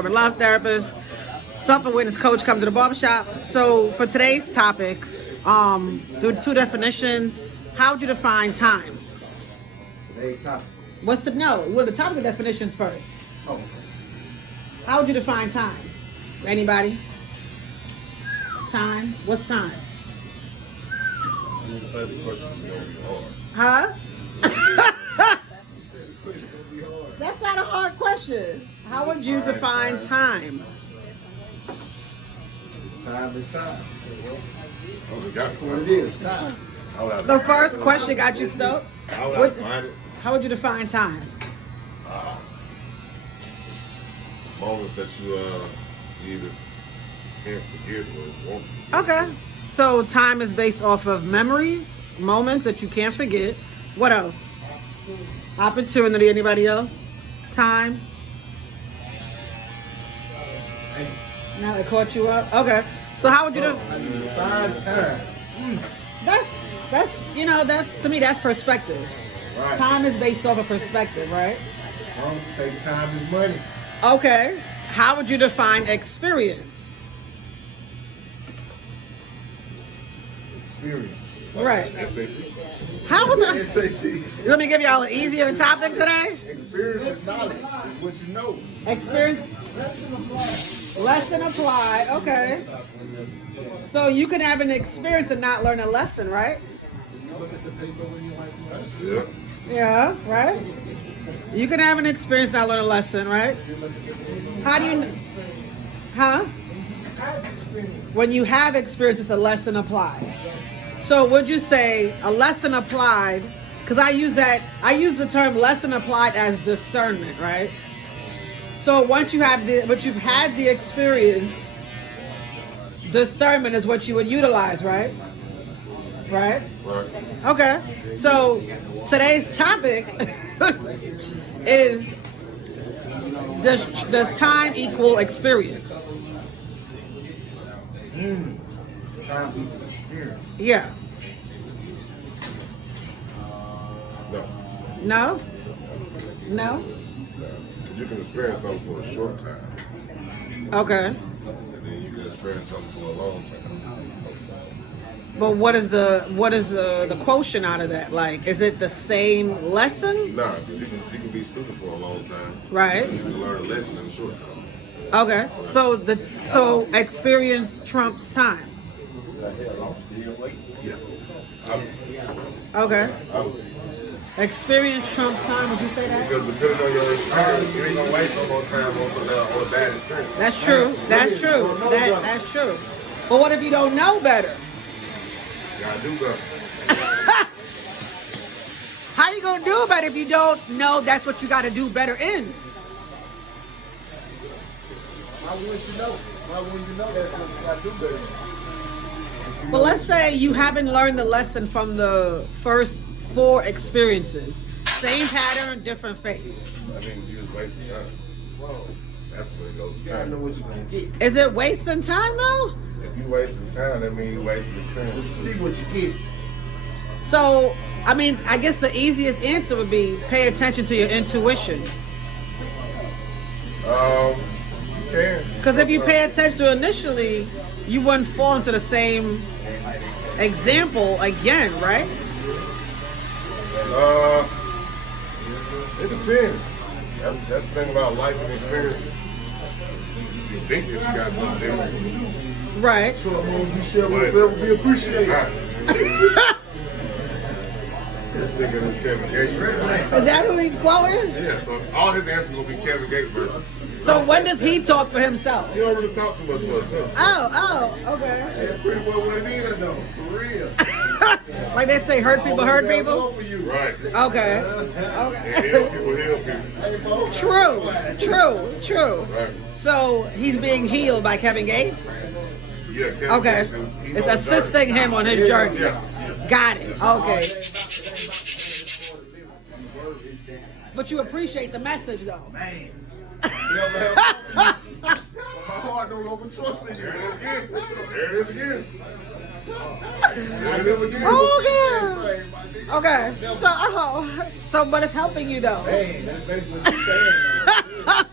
urban love therapist, self-awareness coach, come to the barbershops. So for today's topic, do two definitions. How would you define time? Today's topic. What's the the topic of definitions first. Oh. How would you define time? Anybody? Time? What's time? Huh? That's not a hard question. How would you define time? Time is time. That's What it is, time. The first question got you stuck. How would I define it? How would you define time? Moments that you either can't forget or won't. Okay. So time is based off of memories, moments that you can't forget. What else? Opportunity. Anybody else? Time. Now it caught you up. Okay. So how would you do? Define time. That's to me that's perspective. Right. Time is based off of perspective, right? Some say time is money. Okay. How would you define experience? Experience. Right. SAT. How would the, SAT. let me give y'all an easier topic today. Experience is knowledge. Is what you know. Experience. Lesson applied. Okay. So you can have an experience and not learn a lesson, right? Yeah. Yeah, right? You can have an experience, not learn a lesson, right? How do you... Huh? When you have experience, it's a lesson applied. So would you say a lesson applied, because I use the term lesson applied as discernment, right? So once you've had the experience, discernment is what you would utilize, right? Right? Right. Okay. So today's topic is does time equal experience? Time equals experience. Yeah. No. No? No? You can experience something for a short time, Okay. and then you can experience something for a long time. But what is the quotient out of that? Like, is it the same lesson? Nah, because you can be stupid for a long time. Right. You can learn a lesson in a short time. Okay. So experience trumps time. Yeah. Okay. I would. Experience trumps time. Would you say that? Because depending on your experience, you ain't gonna waste no more time on a bad experience. That's true. That's true. That's true. But what if you don't know better? You gotta do better. How you gonna do better if you don't know that's what you gotta do better in? Why wouldn't you know? Why wouldn't you know that's what you got to do better? But let's say you haven't learned the lesson from the first 4 experiences. Same pattern, different face. I mean, you just wasting time. Whoa. That's what it goes You to. gotta know what you're gonna get. Is it wasting time though? If you wasting time, that means you wasting experience. You see what you get. So, I mean, I guess the easiest answer would be pay attention to your intuition. You can. Because if you pay attention to it initially, you wouldn't fall into the same example again, right? It depends. That's the thing about life and experiences. You think that you got something different. Right. Short moves be shared with forever be appreciated. This nigga is Kevin Gates. Is that who he's quoting? Yeah, so all his answers will be Kevin Gates versions. So when does he talk for himself? He don't really talk too much for himself. Okay. That's pretty well what it is though. For real. Like they say, hurt people hurt people. For you. Right. Okay. And Okay. heal people. Hey, Bo. True. Right. So he's being healed by Kevin Gates? Yeah, Kevin Okay. Gates he's It's on assisting him on his journey. Yeah. Got it. Okay. But you appreciate the message though. Man. My heart don't over trust in There you. it is again. There it is again. There it is again. Okay. Okay. So but it's helping you though. Man, that's basically what you're saying.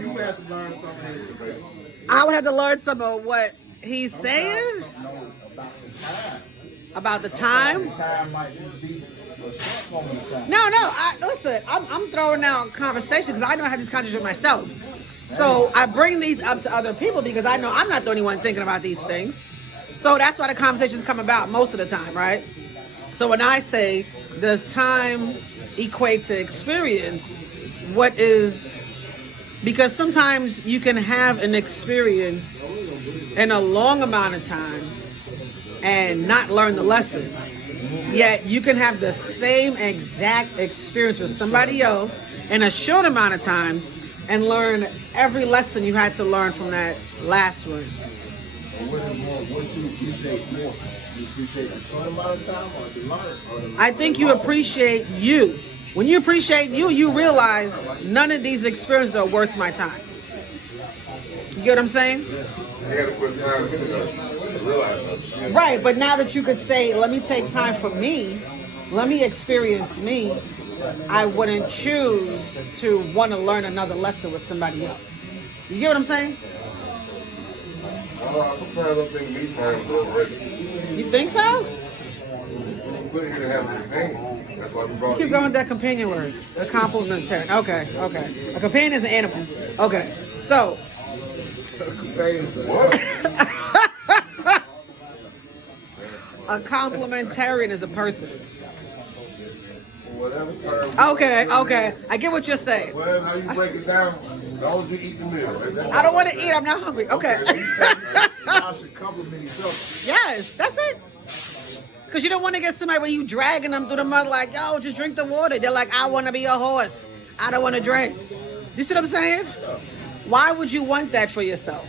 You have to learn something in experience. I would have to learn some of what he's saying No, about the time. the time might just be a short moment of time. No, listen, I'm throwing out conversation because I know I have these conversations with myself. So I bring these up to other people because I know I'm not the only one thinking about these things. So that's why the conversations come about most of the time, right? So when I say, does time equate to experience? What is, because sometimes you can have an experience in a long amount of time and not learn the lesson. Yet you can have the same exact experience with somebody else in a short amount of time and learn every lesson you had to learn from that last one. What you appreciate more? You appreciate the short amount of time or the learn? I think you appreciate you. When you appreciate you, you realize none of these experiences are worth my time. You get what I'm saying? You gotta put time into it to realize something. Right, but now that you could say, let me take time for me, let me experience me, I wouldn't choose to want to learn another lesson with somebody else. You get what I'm saying? Sometimes I think me time is overrated. You think so? We put it here to have a companion. That's why we brought Keep it. going with that companion word. A complementary. Okay. A companion is an animal. Okay. So, What? a complementarian is a person. Whatever term. Okay. I get what you're saying. Whatever how you break it down, as long as you eat the meal. That's I don't want to eat. I'm not hungry. Okay. Y'all should compliment each other. Yes, that's it. Because you don't want to get somebody where you dragging them through the mud like, yo, just drink the water. They're like, I want to be a horse. I don't want to drink. You see what I'm saying? Why would you want that for yourself?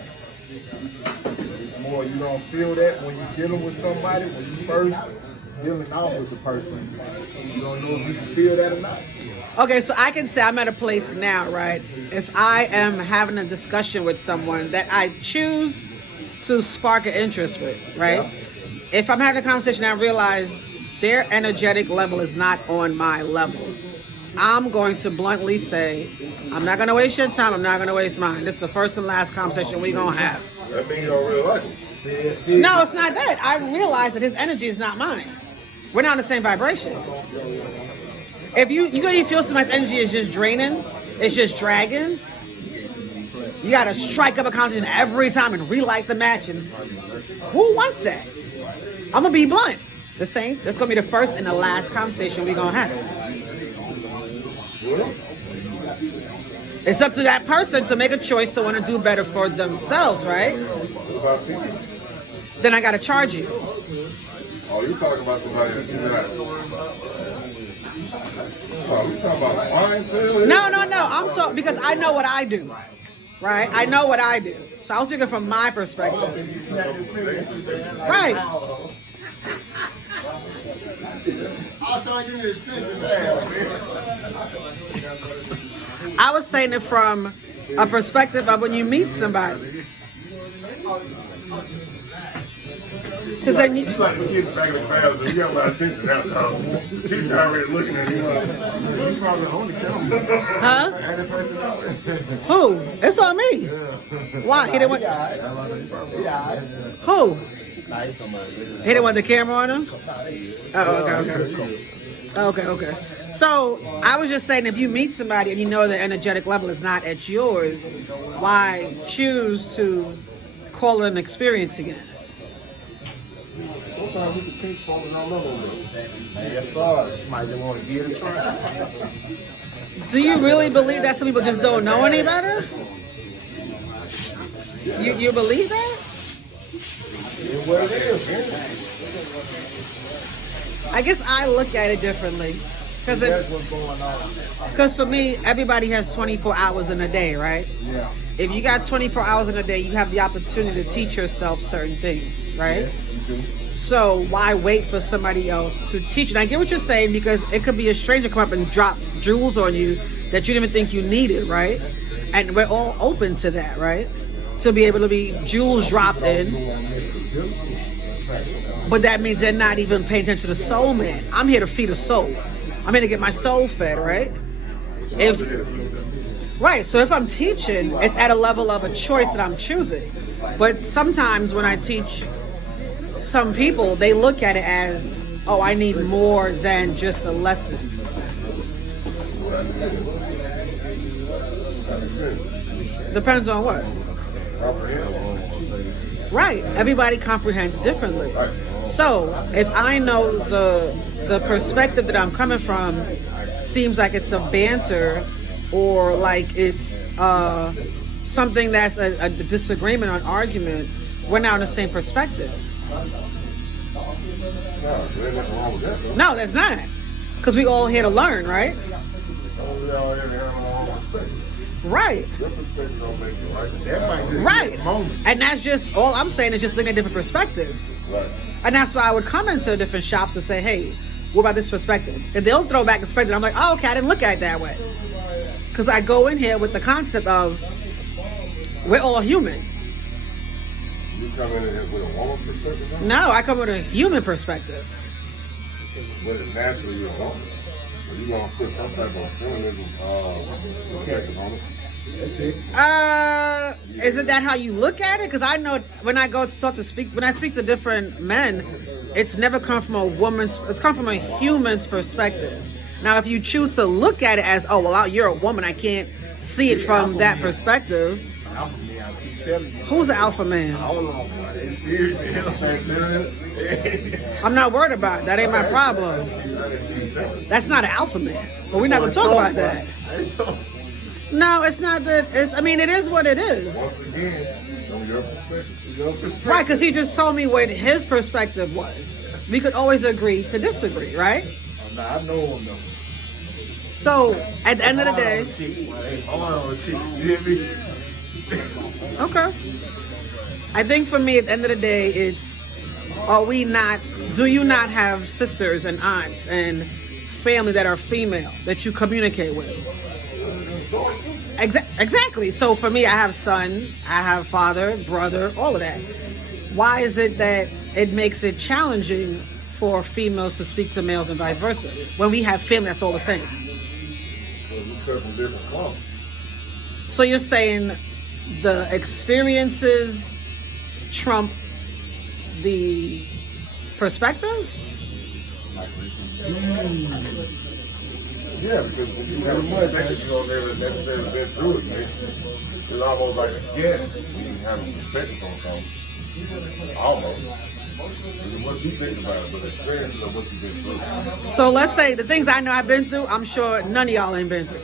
It's more you don't feel that when you're dealing with somebody, when you first dealing off with the person, you don't know if you can feel that or not. Okay, so I can say I'm at a place now, right? If I am having a discussion with someone that I choose to spark an interest with, right? If I'm having a conversation and I realize their energetic level is not on my level, I'm going to bluntly say, I'm not going to waste your time. I'm not going to waste mine. This is the first and last conversation we're going to have. That means you don't really like it. No, it's not that. I realize that his energy is not mine. We're not on the same vibration. If you feel somebody's energy is just draining, it's just dragging, you got to strike up a conversation every time and relight the match. And who wants that? I'm going to be blunt. That's going to be the first and the last conversation we're going to have. It's up to that person to make a choice to want to do better for themselves, right? What about teaching? Then I got to charge you. Oh, you talking about somebody that you're not. Oh, you talking about clientele? No. I'm talking because I know what I do, right? I know what I do. So I was speaking from my perspective. Right. I'll try to give you attention. I was saying it from a perspective of when you meet somebody. Because then you, You like the kid back in the class, and you got a lot of attention now, dog. The teacher already looking at you. You probably on the camera. huh? Every person out. Who? It's on me. Why? He didn't want. Who? He didn't want the camera on him? Oh, okay. So I was just saying, if you meet somebody and you know their energetic level is not at yours, why choose to call it an experience again? Sometimes we can teach folks on level with. Yes, sir. She might just want to give it a try. Do you really believe that some people just don't know any better? You believe that? It's what it is, I guess I look at it differently. That's what's going on. Because for me, everybody has 24 hours in a day, right? Yeah. If you got 24 hours in a day, you have the opportunity to teach yourself certain things, right? Yes, you do. So why wait for somebody else to teach you? And I get what you're saying, because it could be a stranger come up and drop jewels on you that you didn't even think you needed, right? And we're all open to that, right? To be able to be jewels dropped in. But that means they're not even paying attention to the soul man. I'm here to feed a soul. I'm here to get my soul fed, right? Right. So if I'm teaching, it's at a level of a choice that I'm choosing. But sometimes when I teach some people, they look at it as, oh, I need more than just a lesson. Depends on what? Right. Everybody comprehends differently. So if I know the perspective that I'm coming from seems like it's a banter or like it's something that's a disagreement or an argument, we're now in the same perspective. No, that's not. Because we all here to learn, right? Right. Right. And that's just, all I'm saying is just looking at a different perspective. Right. And that's why I would come into different shops and say, hey, what about this perspective? And they'll throw back the perspective. I'm like, oh, okay, I didn't look at it that way. Because I go in here with the concept of we're all human. You come in here with a woman perspective? Huh? No, I come with a human perspective. But it's naturally you're a woman. So you're going to put some type of feminism perspective on it. Isn't that how you look at it? Because I know when I go to start to speak, when I speak to different men, it's never come from a woman's, it's come from a human's perspective. Now, if you choose to look at it as, oh, well, you're a woman, I can't see it from that perspective. Who's an alpha man? I'm not worried about it. That ain't my problem. That's not an alpha man. But we're not going to talk about that. No, it's not that. It's, I mean, it is what it is. Once again, from your perspective. Right, because he just told me what his perspective was. We could always agree to disagree, right? Nah, I know him though. So, at the end of the day... You hear me? Okay. I think for me, at the end of the day, it's, do you not have sisters and aunts and family that are female that you communicate with? Exactly. So for me, I have son, I have father, brother, all of that. Why is it that it makes it challenging for females to speak to males and vice versa when we have family that's all the same? So you're saying the experiences trump the perspectives? Yeah, because when you have a perspective, you don't never necessarily been through it, man. It's almost like a guess when you have a perspective on something. Almost. It's what you think about it, but the experiences of what you've been through. So let's say the things I know I've been through, I'm sure none of y'all ain't been through.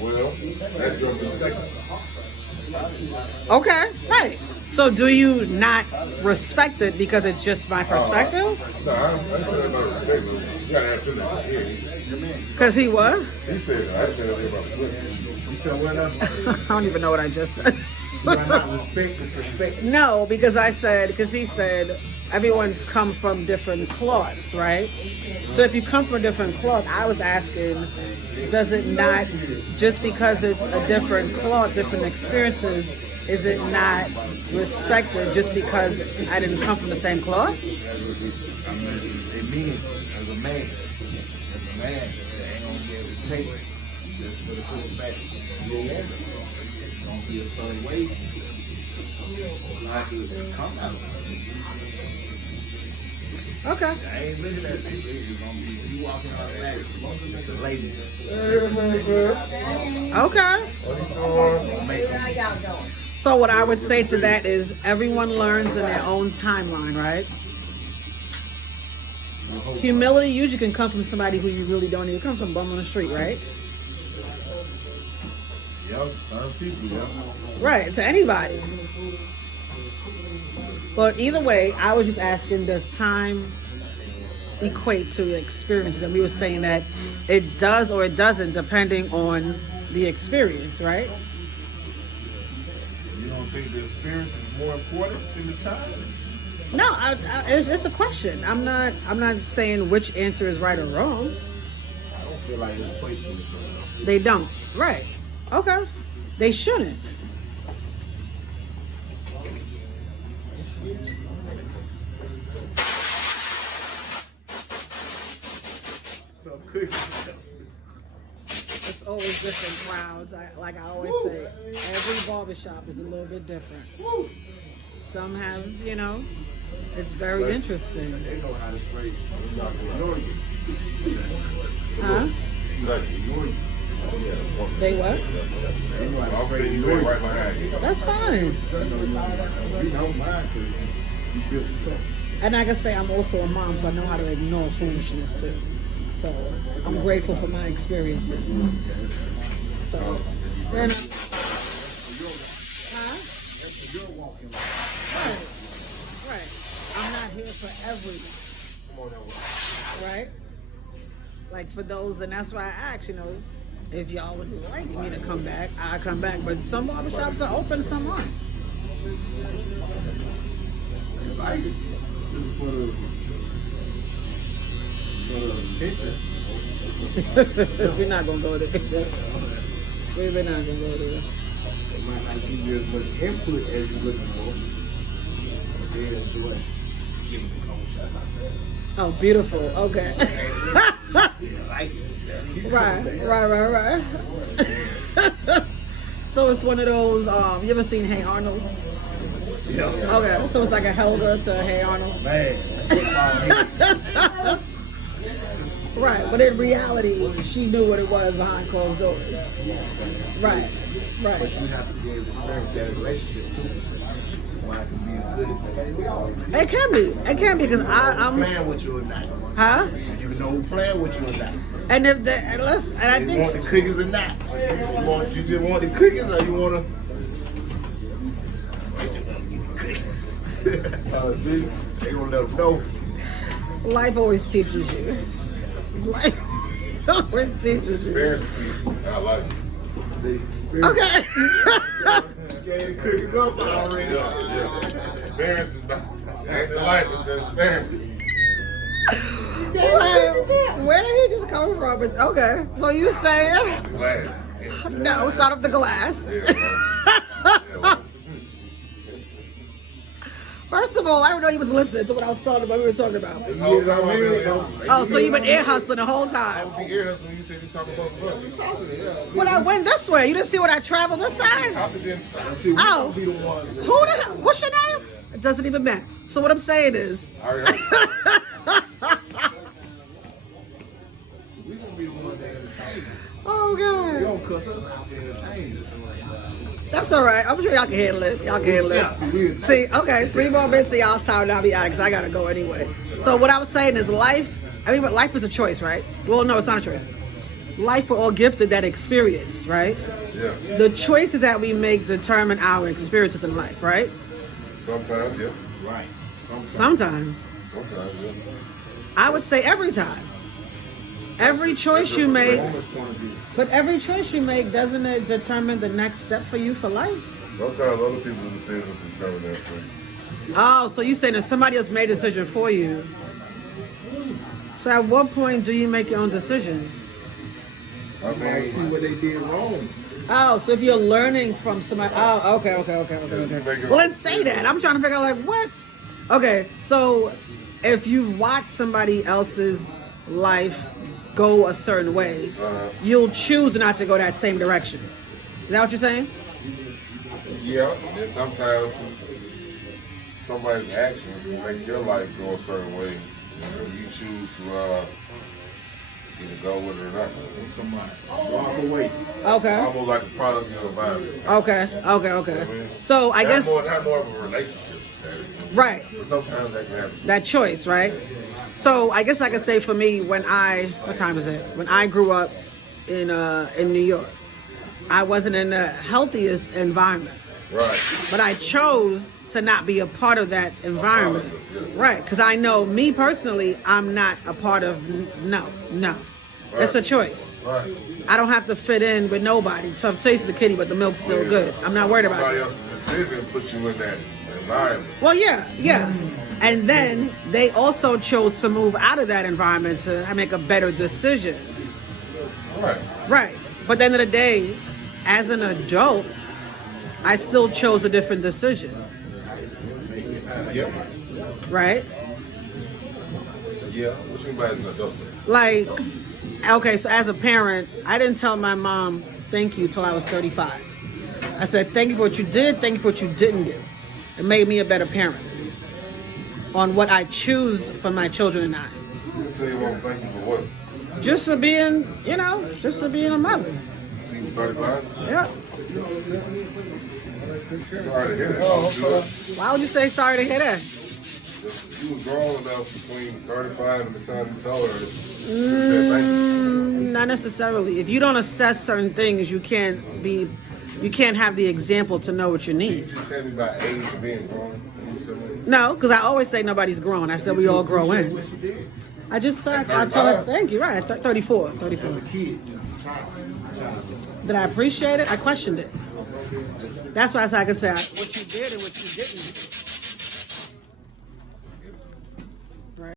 Well, that's your perspective. Okay, right. So do you not respect it because it's just my perspective? No, I said about respect. You gotta ask him that. Because he was? He said, I said anything about respect. You said what now? I don't even know what I just said. Do I not respect the perspective? No, because he said everyone's come from different cloths, right? So if you come from a different cloth, I was asking, does it not, just because it's a different cloth, different experiences, is it not respected just because I didn't come from the same cloth? I mean, it means as a man, they ain't gonna be able to take it just for the simple fact that you're a woman. It's gonna be a certain way. You have to come out of it. Okay. I ain't looking at it. It's gonna be you walking out back. It's a lady. Okay. Make them. So what I would say to that is everyone learns in their own timeline, right? Humility usually can come from somebody who you really don't even come from, bum on the street, right? Yep, some people, yeah. Right, to anybody. But either way, I was just asking, does time equate to experiences? And we were saying that it does or it doesn't, depending on the experience, right? You don't think the experience is more important than the time? No, it's a question. I'm not saying which answer is right or wrong. I don't feel like it equates to each other. They don't. Right. Okay. They shouldn't. So, it's always different crowds. Like I always say, every barbershop is a little bit different. Some have, it's very interesting. They know how to straight. Y'all can ignore you. Huh? Like, you They what? They know how to I'm straight you ignore you. right behind you. That's fine. You don't mind because you built yourself. And like I say, I'm also a mom, so I know how to ignore foolishness too. So I'm grateful for my experiences. So, Huh? Right. Right. I'm not here for everyone. Right? Like for those, and that's why I asked, if y'all would like me to come back, I'll come back. But some barbershops are open, some aren't. Invited. Just for the attention. We're not gonna go there. We're not gonna go there. They might not give you as much input as you're looking for. But they enjoy giving a couple shots out there. Oh, beautiful. Okay. Like Right. So it's one of those. You ever seen Hey Arnold? Yeah. Okay, so it's like a Helga to Hey Arnold. Man. Right, but in reality, she knew what it was behind closed doors. Right. But you have to be able to experience that relationship too. That's why it can be a good. It can be because I'm. Playing with you or not. Huh? You know who playing with you or not. And if the and I You think want the cookies or not? You just want the cookies or you want to? They gonna let them know. life always teaches you. Life always teaches you. Experience. I like it. See? Okay. Gave the cookies up already. Yeah. Experience is not. Ain't the life, it's the experience. Wait, where did he just come from? But okay, so you saying Glass. no? It's out of the glass. Yeah. First of all, I don't know you was listening to what I was talking about. We were talking about. This whole time I've been Oh, so you've been ear hustling the whole time. I ear hustling. You said you talking about the bus. You talking to yeah. When I went this way, you didn't see when I traveled this side. Topic didn't stop. Oh, Be the one. who the? What's your name? It doesn't even matter. So what I'm saying is, I already heard. We gonna be the one that entertain. oh You god, don't cuss us out to entertain. that's all right. I'm sure y'all can handle it. Y'all can handle Yeah, it. see, we See, okay, 3 more minutes to y'all time, and I'll be out because I gotta go anyway. So what I was saying is, life. I mean, but life is a choice, right? Well, no, it's not a choice. Life, we're all gifted that experience, right? Yeah. The choices that we make determine our experiences in life, right? Sometimes, yeah. right. Sometimes. Sometimes, yeah. I would say every time. Every choice you make, Woman's point of view. but every choice you make, doesn't it determine the next step for you for life? Sometimes other people's decisions determine that for you. Oh, so you saying that somebody else made a decision for you. So at what point do you make your own decisions? I You might see mean, what they did wrong. Oh, so if you're learning from somebody, oh, okay. Well, let's say that. I'm trying to figure out like what. Okay, so if you watch somebody else's life go a certain way, you'll choose not to go that same direction. Is that what you're saying? yeah, and sometimes somebody's actions can make your life go a certain way. And you choose to either go with it or not. Walk away. Okay. Almost like a product of your environment. Okay. So I guess Not more of a relationship status. right. But sometimes that can happen. That choice, right? So I guess I could say for me, what time is it? When I grew up in New York, I wasn't in the healthiest environment, Right. but I chose to not be a part of that environment, right? Because I know me personally, I'm not a part of no. It's a choice. Right. I don't have to fit in with nobody. Tough taste of the kitty, but the milk's still good. I'm not worried about Somebody it. else's decision puts you in that environment. Well, yeah. And then they also chose to move out of that environment to make a better decision. Right. Right. But at the end of the day, as an adult, I still chose a different decision. Yep. Right? Yeah. What you mean by as an adult? Like, Okay, so as a parent, I didn't tell my mom thank you till I was 35. I said thank you for what you did, thank you for what you didn't do. It made me a better parent on what I choose for my children and I. You say you won't thank you for what? Just for being, you know, just for being a mother. She was 35? Yeah. Sorry to hear that. Oh, Why would you say sorry to hear that? you was grown enough between 35 and the time you told her. Not necessarily. If you don't assess certain things, you can't have the example to know what you need. Did you tell me about age being grown? No, because I always say nobody's grown. I said we all grow in. I just said, I told her, thank you, right, 34. Did I appreciate it? I questioned it. That's why I said I could say what you did and what you didn't.